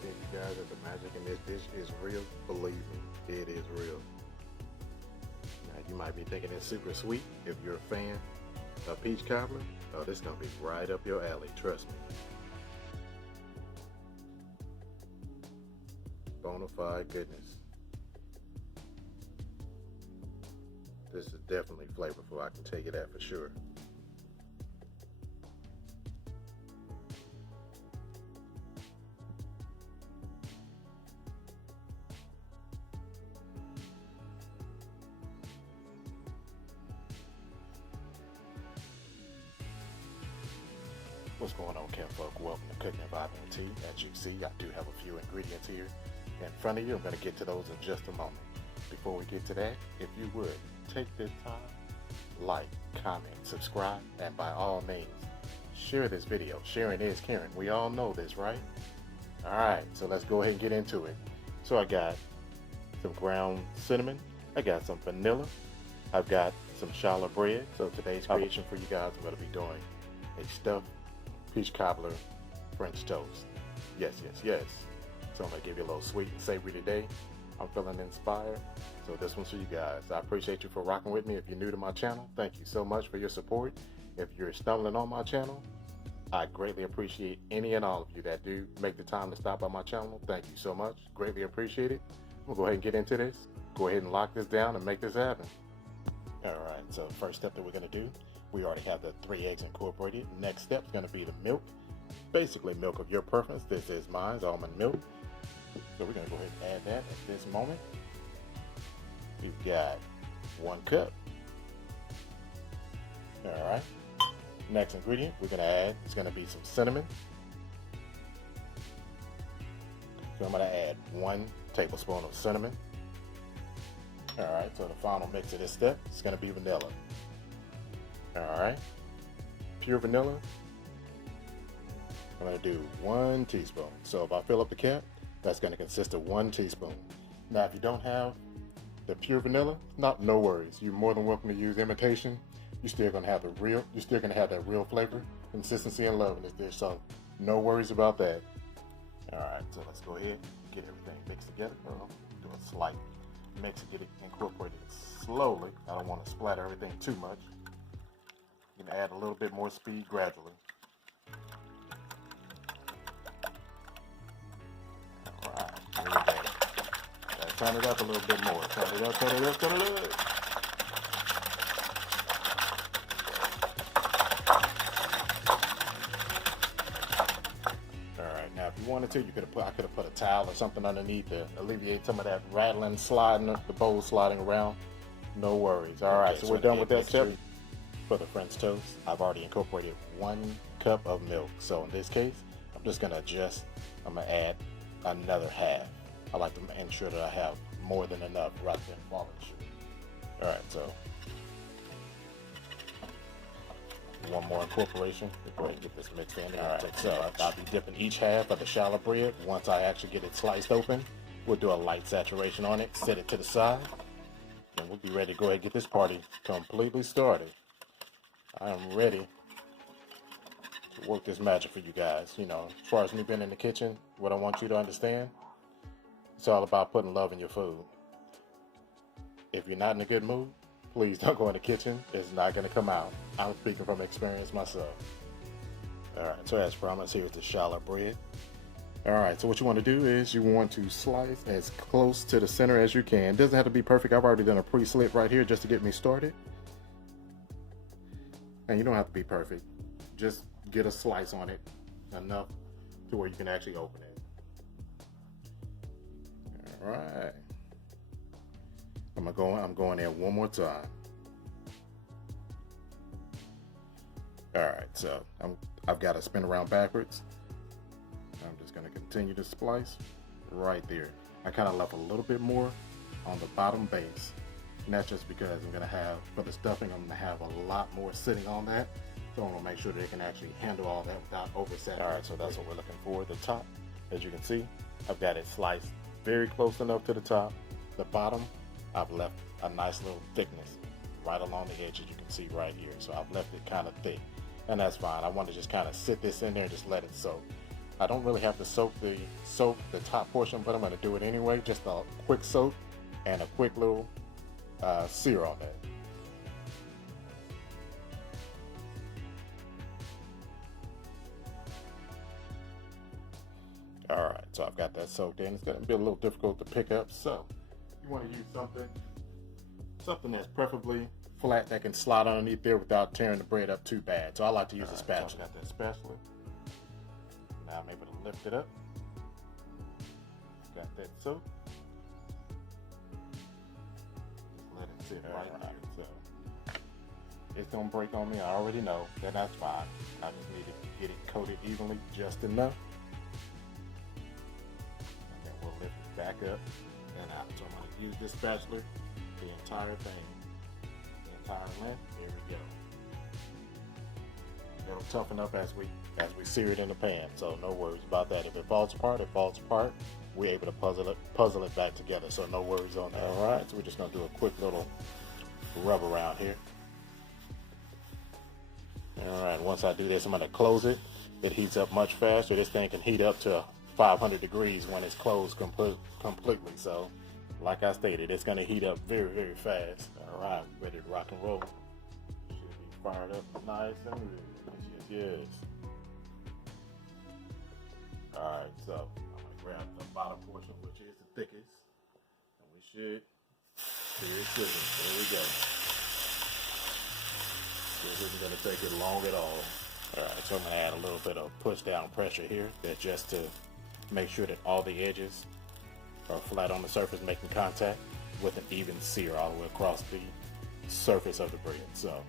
understand, you guys, that the magic in this dish is real. Believe me, it is real. Now, you might be thinking it's super sweet. If you're a fan of peach cobbler, oh, this is gonna be right up your alley. Trust me. Bonafide goodness. This is definitely flavorful. I can tell you that for sure. What's going on, kinfolk? Welcome to Cooking and Vib'n Tea. As you see, I do have a few ingredients here in front of you. I'm going to get to those in just a moment. Before we get to that, if you would, take this time, like, comment, subscribe, and by all means, share this video. Sharing is caring. We all know this, right? Alright, so let's go ahead and get into it. So I got some ground cinnamon. I got some vanilla. I've got some challah bread. So today's creation for you guys, I'm going to be doing a stuffed peach cobbler French toast. Yes, yes, yes. So I'm going to give you a little sweet and savory today. I'm feeling inspired, so this one's for you guys. I appreciate you for rocking with me. If you're new to my channel, thank you so much for your support. If you're stumbling on my channel, I greatly appreciate any and all of you that do make the time to stop by my channel. Thank you so much. Greatly appreciate it. We'll go ahead and get into this. Go ahead and lock this down and make this happen. Alright, so the first step that we're going to do, we already have the 3 eggs incorporated. Next step is going to be the milk. Basically milk of your preference. This is mine's almond milk. So we're going to go ahead and add that at this moment. We've got 1 cup. Alright. Next ingredient we're going to add is going to be some cinnamon. So I'm going to add 1 tablespoon of cinnamon. Alright, so the final mix of this step is going to be vanilla. Alright. Pure vanilla. I'm going to do 1 teaspoon. So if I fill up the cap, that's going to consist of 1 teaspoon. Now, if you don't have the pure vanilla, no worries. You're more than welcome to use imitation. You're still going to have that real flavor, consistency, and love in this dish. So no worries about that. All right, so let's go ahead and get everything mixed together. Do a slight mix and get it incorporated slowly. I don't want to splatter everything too much. You can add a little bit more speed gradually. Here we go. Gotta turn it up a little bit more. Turn it up, turn it up, turn it up. Alright, now if you wanted to, I could have put a towel or something underneath to alleviate some of that rattling, sliding, the bowl sliding around. No worries. Alright, so we're done with that step. For the French toast, I've already incorporated 1 cup of milk. So in this case, I'm just gonna adjust. I'm gonna add another half. I like to ensure that I have more than enough rather than falling short. Alright, so 1 more incorporation. Go ahead and get this mixed in. Alright, so I'll be dipping each half of the challah bread. Once I actually get it sliced open, we'll do a light saturation on it, set it to the side, and we'll be ready to go ahead and get this party completely started. I am ready to work this magic for you guys. You know, as far as me being in the kitchen, what I want you to understand, it's all about putting love in your food. If you're not in a good mood, please don't go in the kitchen. It's not going to come out. I'm speaking from experience myself. Alright, so as promised, here's the challah bread. Alright, so what you want to do is you want to slice as close to the center as you can. It doesn't have to be perfect. I've already done a pre-slit right here just to get me started. And you don't have to be perfect. Just get a slice on it enough to where you can actually open it. Alright. I'm going in one more time. Alright, so I've got to spin around backwards. I'm just going to continue to splice right there. I kind of left a little bit more on the bottom base. And that's just because I'm going to have, for the stuffing, I'm going to have a lot more sitting on that. So I want to make sure that it can actually handle all that without oversaturating. Alright, so that's what we're looking for. The top, as you can see, I've got it sliced very close enough to the top. The bottom, I've left a nice little thickness right along the edge, as you can see right here. So I've left it kind of thick, and that's fine. I want to just kind of sit this in there and just let it soak. I don't really have to soak the top portion, but I'm going to do it anyway. Just a quick soak and a quick little sear on that. Alright, so I've got that soaked in. It's going to be a little difficult to pick up, so you want to use something that's preferably flat that can slide underneath there without tearing the bread up too bad. So I like to use a spatula. So I've got that spatula. Now I'm able to lift it up. Got that soaked. Just let it sit right here. So it's going to break on me. I already know. Then that's fine. I just need to get it coated evenly just enough. We'll lift it back up and out. So I'm going to use this spatula the entire thing, the entire length. Here we go. It'll toughen up as we sear it in the pan. So no worries about that. If it falls apart, it falls apart. We're able to puzzle it back together. So no worries on that. All right. So we're just going to do a quick little rub around here. All right. Once I do this, I'm going to close it. It heats up much faster. This thing can heat up to 500 degrees when it's closed completely. So like I stated, it's going to heat up very, very fast. All right, ready to rock and roll. Should be fired up nice and good. Yes. All right, so I'm going to grab the bottom portion, which is the thickest, and we should sear it cooking. There we go. This isn't going to take it long at all. All right, so I'm going to add a little bit of push down pressure here. That's just to make sure that all the edges are flat on the surface, making contact with an even sear all the way across the surface of the bread. So,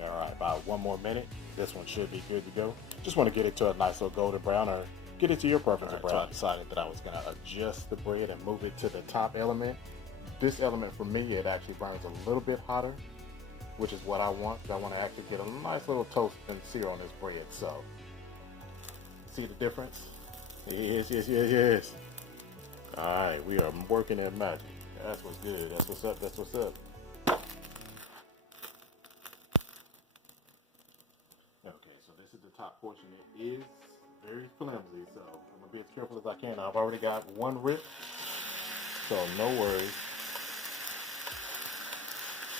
all right, about 1 more minute. This one should be good to go. Just want to get it to a nice little golden brown, or get it to your preference of brown. So I decided that I was going to adjust the bread and move it to the top element. This element for me, it actually burns a little bit hotter, which is what I want. I want to actually get a nice little toast and sear on this bread. So, see the difference? Yes. All right, we are working at magic. That's what's good. That's what's up. That's what's up. Okay, so this is the top portion. It is very flimsy, so I'm gonna be as careful as I can. I've already got one rip, so no worries.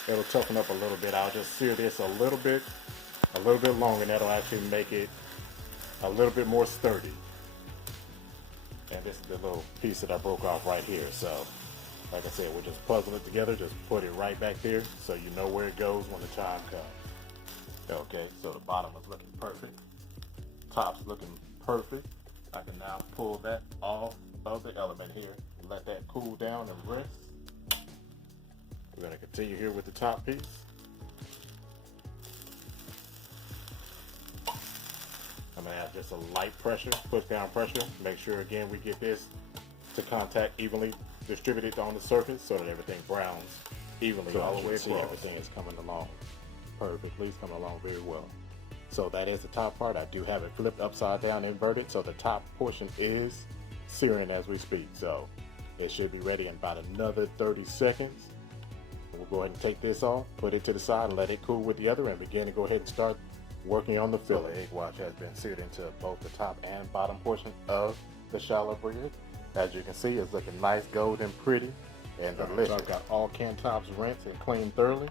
It'll toughen up a little bit. I'll just sear this a little bit longer, and that'll actually make it a little bit more sturdy. And this is the little piece that I broke off right here. So, like I said, we'll just puzzle it together. Just put it right back there so you know where it goes when the time comes. Okay, so the bottom is looking perfect. Top's looking perfect. I can now pull that off of the element here and let that cool down and rest. We're going to continue here with the top piece. I'm going to add just a light pressure, push down pressure. Make sure again we get this to contact evenly distributed on the surface so that everything browns evenly all the way across. Everything is coming along perfectly. It's coming along very well. So that is the top part. I do have it flipped upside down, inverted, so the top portion is searing as we speak. So it should be ready in about another 30 seconds. We'll go ahead and take this off, put it to the side, and let it cool with the other, and begin to go ahead and start working on the filling. The egg wash has been seared into both the top and bottom portion of the Challah bread. As you can see, it's looking nice, golden, pretty, and delicious. So I've got all can tops rinsed and cleaned thoroughly.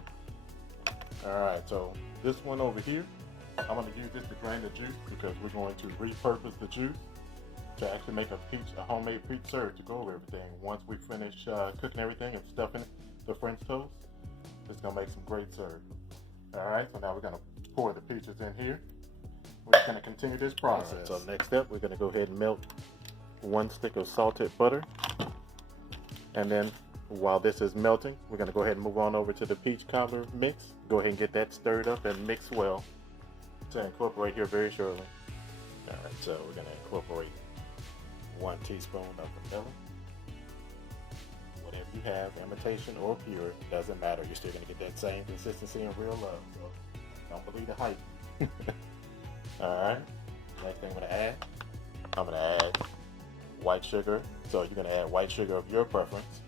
All right, so this one over here, I'm going to use this to drain the juice because we're going to repurpose the juice to actually make a homemade peach serve to go over everything. Once we finish cooking everything and stuffing the French toast, it's going to make some great serve. All right, so now we're going to pour the peaches in here. We're just going to continue this process. Right, so next up, we're going to go ahead and melt 1 stick of salted butter. And then while this is melting, we're going to go ahead and move on over to the peach cobbler mix. Go ahead and get that stirred up and mixed well to incorporate here very shortly. All right, so we're going to incorporate 1 teaspoon of vanilla. Whatever you have, imitation or pure, doesn't matter. You're still going to get that same consistency and real love. So don't believe the hype. All right, next thing I'm going to add white sugar. So you're going to add white sugar of your preference.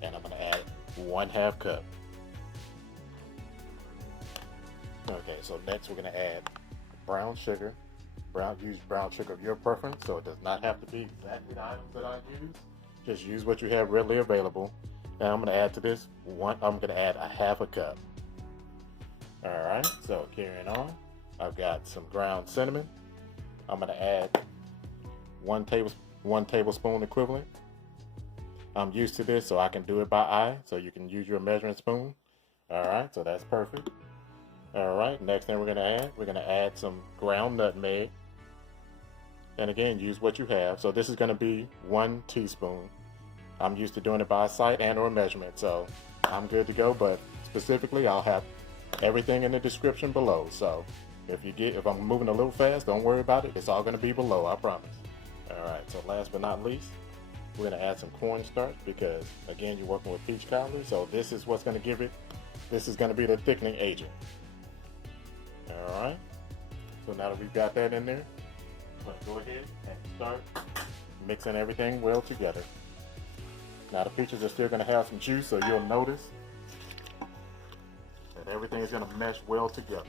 And I'm going to add 1/2 cup. Okay, so next we're gonna add brown sugar. Use brown sugar of your preference, so it does not have to be exactly the items that I use. Just use what you have readily available. Now I'm gonna add to this I'm gonna add a half a cup. All right, so carrying on, I've got some ground cinnamon. I'm gonna add one tablespoon equivalent. I'm used to this, so I can do it by eye, so you can use your measuring spoon. All right, so that's perfect. All right, next thing we're gonna add some ground nutmeg. And again, use what you have. So this is gonna be 1 teaspoon. I'm used to doing it by sight and or measurement, so I'm good to go, but specifically I'll have everything in the description below. So if I'm moving a little fast, don't worry about it. It's all gonna be below, I promise. All right, so last but not least, we're gonna add some cornstarch because again, you're working with peach cobbler, so this is what's gonna give it, this is gonna be the thickening agent. All right, so now that we've got that in there, I'm gonna go ahead and start mixing everything well together. Now the peaches are still gonna have some juice, so you'll notice that everything is gonna mesh well together.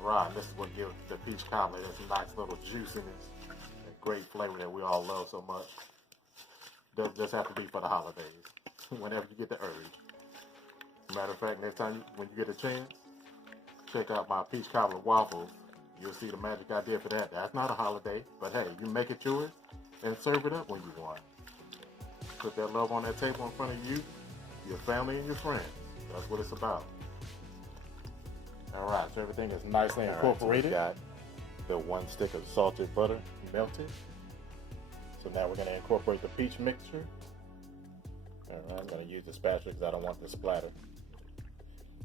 Right, this is what gives the peach cobbler this nice little juiciness and great flavor that we all love so much. Doesn't just have to be for the holidays. Whenever you get the urge. Matter of fact, next time when you get a chance, check out my peach cobbler waffles. You'll see the magic I did for that. That's not a holiday, but hey, you make it yours and serve it up when you want. Put that love on that table in front of you, your family, and your friends. That's what it's about. All right, so everything is nicely incorporated. Right, so we got the 1 stick of salted butter melted. So now we're going to incorporate the peach mixture. All right, I'm going to use the spatula because I don't want this splatter.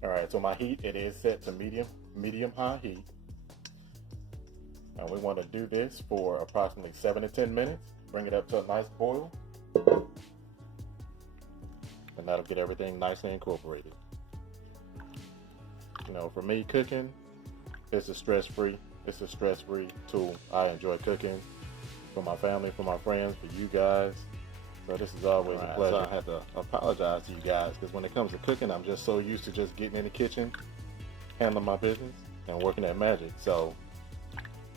All right, so my heat, it is set to medium-high heat. And we want to do this for approximately 7 to 10 minutes. Bring it up to a nice boil. And that'll get everything nicely incorporated. You know, for me, cooking, it's a stress-free tool. I enjoy cooking for my family, for my friends, for you guys. So this is always a pleasure. So I have to apologize to you guys because when it comes to cooking, I'm just so used to just getting in the kitchen, handling my business, and working at magic. So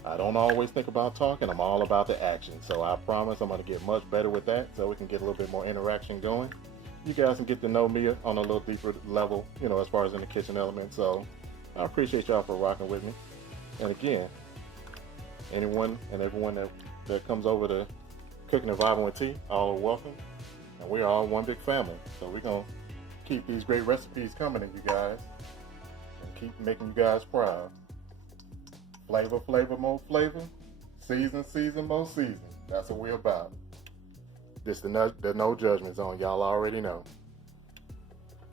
I don't always think about talking. I'm all about the action. So I promise I'm going to get much better with that so we can get a little bit more interaction going. You guys can get to know me on a little deeper level, you know, as far as in the kitchen element. So I appreciate y'all for rocking with me. And again, anyone and everyone that comes over to Cooking and Vib'n with T, all are welcome. And we're all one big family. So we're going to keep these great recipes coming to you guys and keep making you guys proud. Flavor, more flavor. Season, more season. That's what we're about. This the no judgment zone, y'all already know.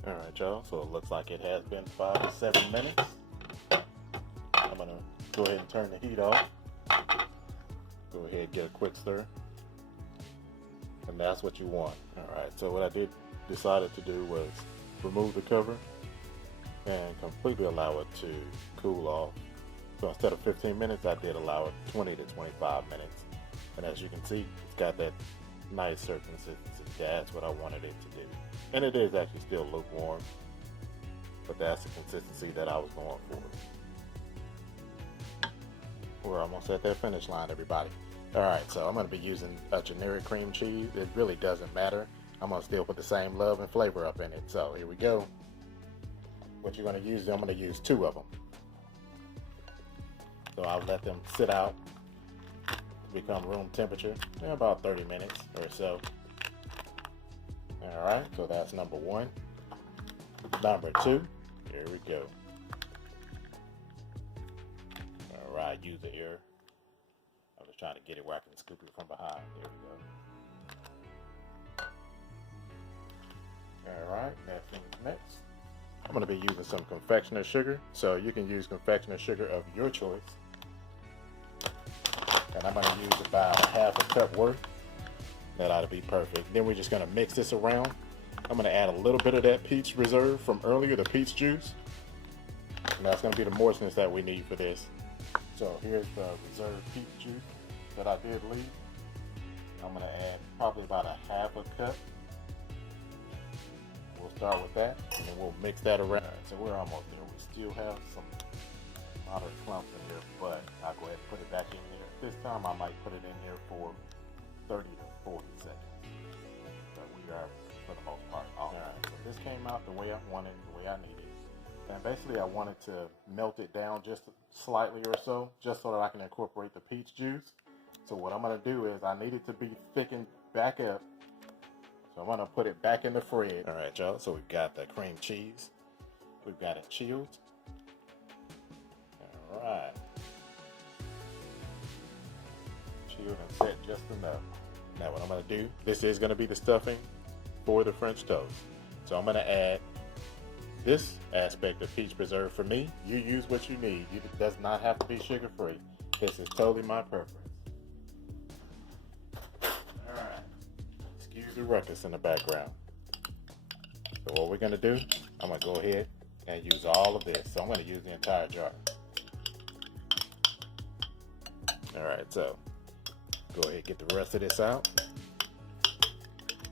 All right, y'all, so it looks like it has been 5 to 7 minutes. I'm gonna go ahead and turn the heat off. Go ahead and get a quick stir. And that's what you want. All right, so what I decided to do was remove the cover and completely allow it to cool off. So instead of 15 minutes, I did allow it 20 to 25 minutes. And as you can see, it's got that nice consistency. That's what I wanted it to do. And it is actually still lukewarm, but that's the consistency that I was going for. We're almost at that finish line, everybody. All right, so I'm going to be using a generic cream cheese. It really doesn't matter. I'm going to still put the same love and flavor up in it. So here we go. What you're going to use, I'm going to use 2 of them. So I'll let them sit out, become room temperature, in about 30 minutes or so. All right, so that's number 1. Number 2, here we go. All right, use the ear. I was trying to get it where I can scoop it from behind. There we go. All right, next. I'm going to be using some confectioner sugar. So you can use confectioner sugar of your choice. And I'm going to use about half a cup worth. That ought to be perfect. Then we're just going to mix this around. I'm going to add a little bit of that peach reserve from earlier, the peach juice. And that's going to be the moistness that we need for this. So here's the reserved peach juice that I did leave. I'm going to add probably about a half a cup we'll start with that, and then we'll mix that around. So we're almost there. We still have some moderate clumps in here, but I'll go ahead and put it back in there. This time I might put it in here for 30 to 40 seconds. But we are, for the most part, all right. So this came out the way I wanted, the way I needed. And basically I wanted to melt it down just slightly or so, just so that I can incorporate the peach juice. So what I'm going to do is I need it to be thickened back up. So I'm going to put it back in the fridge. All right, y'all. So we've got the cream cheese. We've got it chilled. All right. Chilled and set just enough. Now what I'm going to do, this is going to be the stuffing for the French toast. So I'm going to add this aspect of peach preserve. For me, you use what you need. It does not have to be sugar free. This is totally my preference. Alright. Excuse the ruckus in the background. So what we're going to do, I'm going to go ahead and use all of this. So I'm going to use the entire jar. Alright, so go ahead and get the rest of this out.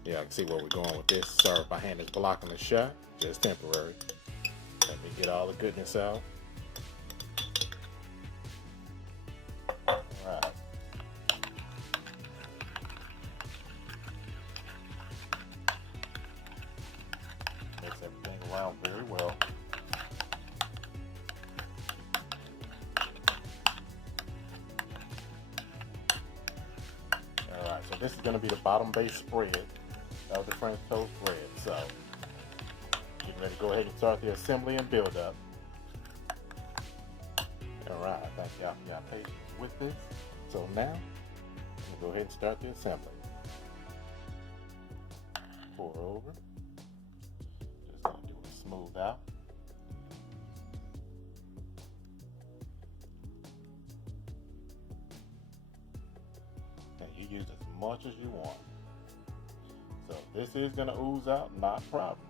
Yeah, I can see where we're going with this. Sorry if my hand is blocking the shot. Just temporary. Let me get all the goodness out. Alright. Mix everything around very well. Alright, so this is going to be the bottom base spread of the French toast bread. So get ready to go ahead and start the assembly and build up. Alright, thank y'all for your patience with this. So now, I'm going to go ahead and start the assembly. Pour over. Just going to do it smooth out. And you use as much as you want. So this is going to ooze out, not a problem.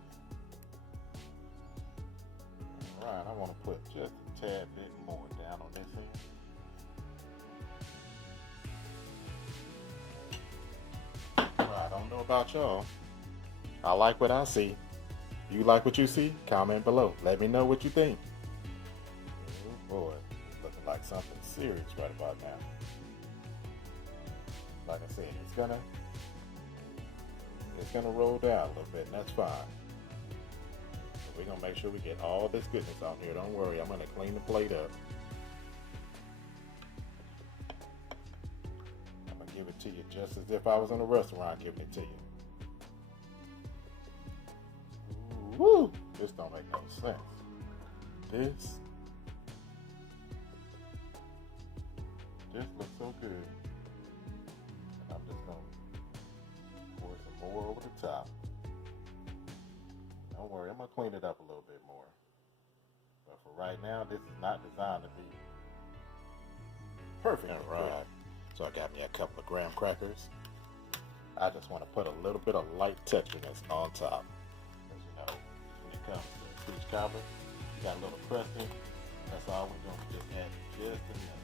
Alright, I want to put just a tad bit more down on this end. Well, I don't know about y'all. I like what I see. You like what you see? Comment below. Let me know what you think. Oh boy, it's looking like something serious right about now. Like I said, it's gonna roll down a little bit, and that's fine. We're gonna make sure we get all this goodness out here. Don't worry, I'm gonna clean the plate up. I'm gonna give it to you just as if I was in a restaurant giving it to you. Ooh, woo! This don't make no sense. This looks so good. And I'm just gonna pour some more over the top. Don't worry, I'm going to clean it up a little bit more. But for right now, this is not designed to be perfect. Alright, so I got me a couple of graham crackers. I just want to put a little bit of light textureness on top. Because you know, when it comes to peach cobbler, you got a little crusting. That's all we're doing, just add just enough.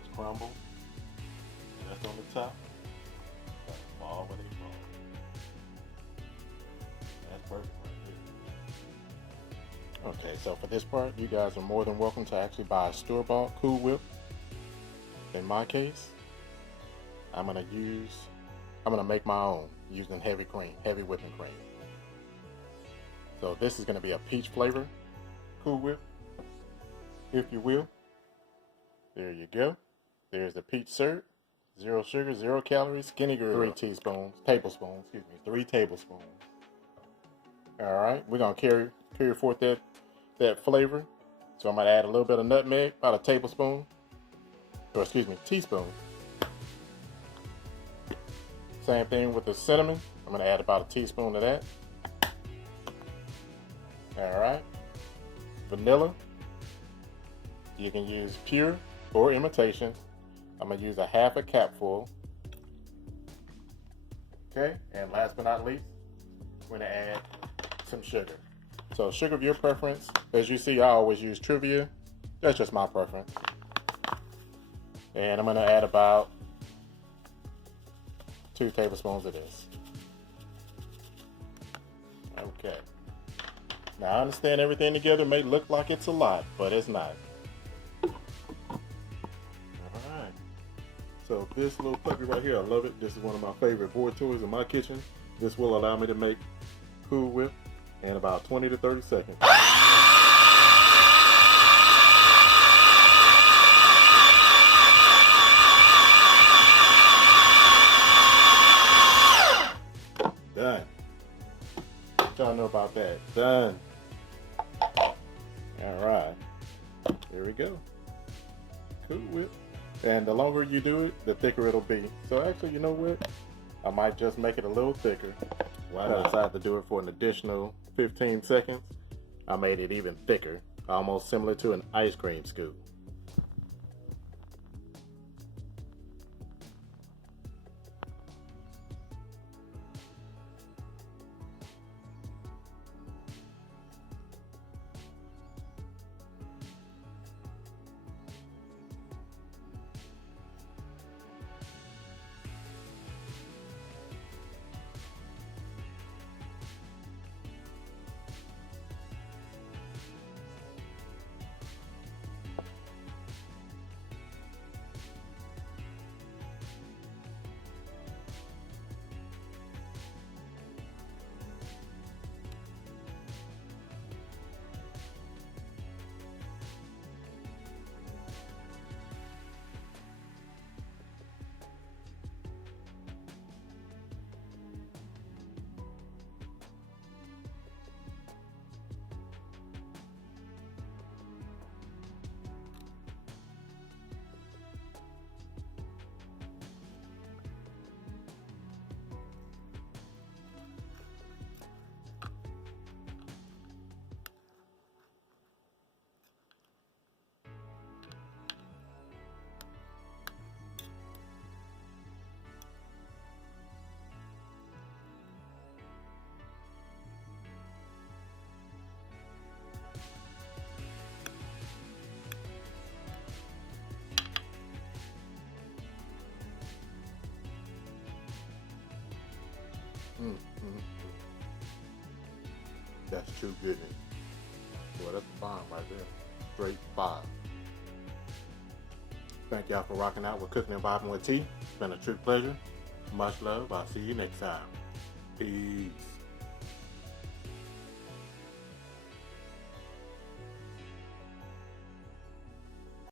Just crumble. Just on the top, fall where they fall. That's perfect right there. Okay, so for this part, you guys are more than welcome to actually buy a store-bought Cool Whip. In my case, I'm gonna make my own using heavy whipping cream. So this is gonna be a peach flavor Cool Whip, if you will. There you go. There's the peach syrup. 0 sugar, 0 calories, skinny girl. 3 tablespoons. All right, we're gonna carry forth that flavor. So I'm gonna add a little bit of nutmeg, about a tablespoon, or excuse me, teaspoon. Same thing with the cinnamon. I'm gonna add about a teaspoon of that. All right, vanilla. You can use pure or imitation. I'm going to use a half a capful. Okay, and last but not least, we're going to add some sugar. So sugar of your preference. As you see, I always use Trivia. That's just my preference. And I'm going to add about 2 tablespoons of this. Okay. Now I understand everything together may look like it's a lot, but it's not. Alright. So this little puppy right here, I love it. This is one of my favorite board toys in my kitchen. This will allow me to make Cool Whip in about 20 to 30 seconds. Done. What y'all know about that? Done. Alright. Here we go. Cool Whip. And the longer you do it, the thicker it'll be. So actually, you know what? I might just make it a little thicker. Why not? I decided to do it for an additional 15 seconds. I made it even thicker, almost similar to an ice cream scoop. That's true goodness. Boy, that's a bomb right there. Straight bomb. Thank y'all for rocking out with Cooking and Vibing with T. It's been a true pleasure. Much love. I'll see you next time. Peace.